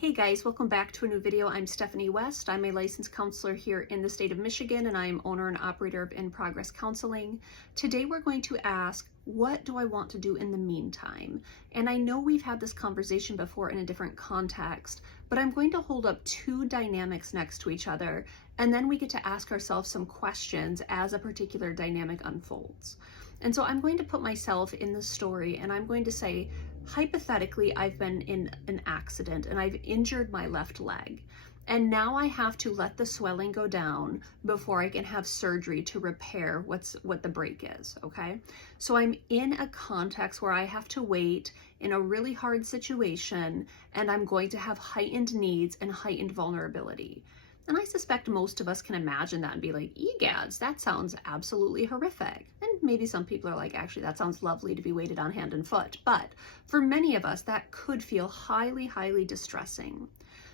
Hey guys, welcome back to a new video. I'm Stephanie West. I'm a licensed counselor here in the state of Michigan, and I am owner and operator of In Progress Counseling. Today we're going to ask, what do I want to do in the meantime? And I know we've had this conversation before in a different context, but I'm going to hold up two dynamics next to each other, and then we get to ask ourselves some questions as a particular dynamic unfolds. And so I'm going to put myself in the story, and I'm going to say, hypothetically, I've been in an accident and I've injured my left leg. And now I have to let the swelling go down before I can have surgery to repair what the break is, okay? So I'm in a context where I have to wait in a really hard situation, and I'm going to have heightened needs and heightened vulnerability. And I suspect most of us can imagine that and be like, egads, that sounds absolutely horrific. And maybe some people are like, actually, that sounds lovely to be weighted on hand and foot. But for many of us, that could feel highly, highly distressing.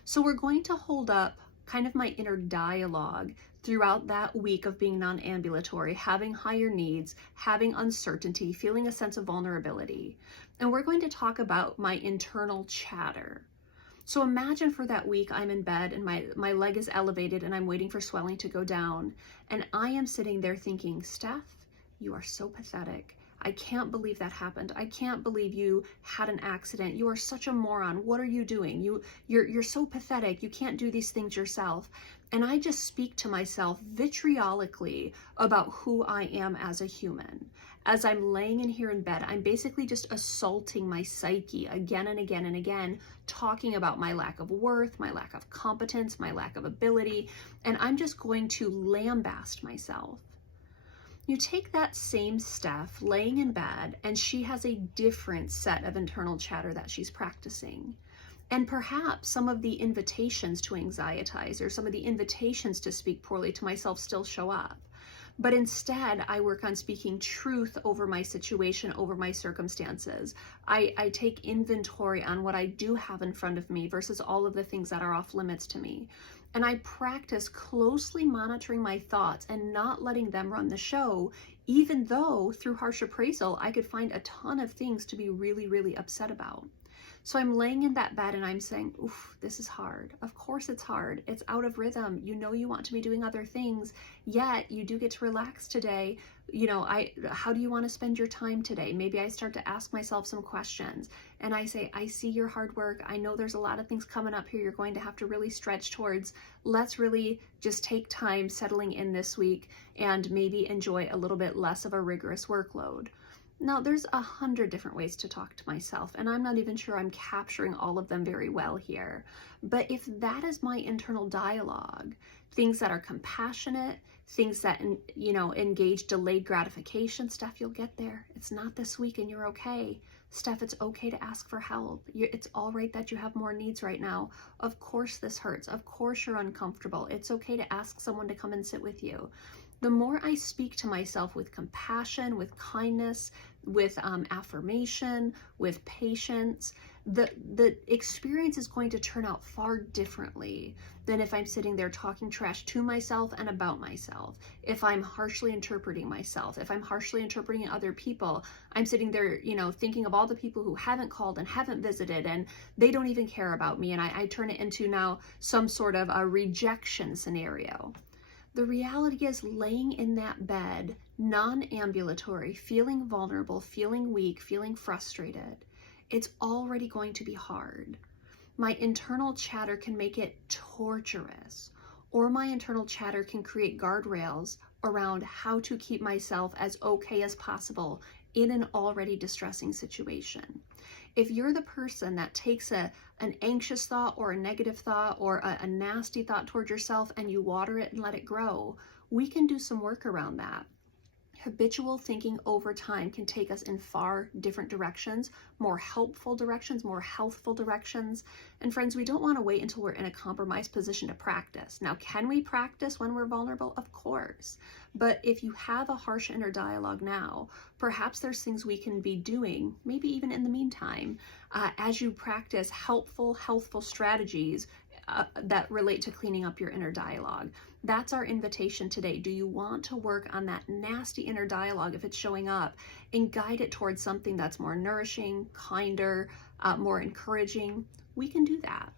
So we're going to hold up kind of my inner dialogue throughout that week of being non-ambulatory, having higher needs, having uncertainty, feeling a sense of vulnerability. And we're going to talk about my internal chatter. So imagine for that week I'm in bed and my leg is elevated and I'm waiting for swelling to go down. And I am sitting there thinking, Steph, you are so pathetic. I can't believe that happened. I can't believe you had an accident. You are such a moron. What are you doing? You're so pathetic. You can't do these things yourself. And I just speak to myself vitriolically about who I am as a human. As I'm laying in here in bed, I'm basically just assaulting my psyche again and again and again, talking about my lack of worth, my lack of competence, my lack of ability, and I'm just going to lambaste myself. You take that same Steph laying in bed, and she has a different set of internal chatter that she's practicing. And perhaps some of the invitations to anxietize or some of the invitations to speak poorly to myself still show up. But instead, I work on speaking truth over my situation, over my circumstances. I take inventory on what I do have in front of me versus all of the things that are off limits to me. And I practice closely monitoring my thoughts and not letting them run the show, even though through harsh appraisal, I could find a ton of things to be really, really upset about. So I'm laying in that bed and I'm saying, oof, this is hard. Of course it's hard. It's out of rhythm. You know you want to be doing other things, yet you do get to relax today. You know, how do you want to spend your time today? Maybe I start to ask myself some questions and I say, I see your hard work. I know there's a lot of things coming up here you're going to have to really stretch towards. Let's really just take time settling in this week and maybe enjoy a little bit less of a rigorous workload. Now, there's 100 different ways to talk to myself, and I'm not even sure I'm capturing all of them very well here. But if that is my internal dialogue, things that are compassionate, things that, engage delayed gratification, Steph, you'll get there. It's not this week and you're okay. Steph, it's okay to ask for help. It's all right that you have more needs right now. Of course this hurts. Of course you're uncomfortable. It's okay to ask someone to come and sit with you. The more I speak to myself with compassion, with kindness, with affirmation, with patience, the experience is going to turn out far differently than if I'm sitting there talking trash to myself and about myself. If I'm harshly interpreting myself, if I'm harshly interpreting other people, I'm sitting there, thinking of all the people who haven't called and haven't visited and they don't even care about me. And I turn it into now some sort of a rejection scenario. The reality is laying in that bed, non-ambulatory, feeling vulnerable, feeling weak, feeling frustrated, it's already going to be hard. My internal chatter can make it torturous, or my internal chatter can create guardrails around how to keep myself as okay as possible in an already distressing situation. If you're the person that takes an anxious thought or a negative thought or a nasty thought toward yourself and you water it and let it grow, we can do some work around that. Habitual thinking over time can take us in far different directions, more helpful directions, more healthful directions. And friends, we don't want to wait until we're in a compromised position to practice. Now, can we practice when we're vulnerable? Of course. But if you have a harsh inner dialogue now, perhaps there's things we can be doing, maybe even in the meantime, as you practice helpful, healthful strategies that relate to cleaning up your inner dialogue. That's our invitation today. Do you want to work on that nasty inner dialogue if it's showing up and guide it towards something that's more nourishing, kinder, more encouraging? We can do that.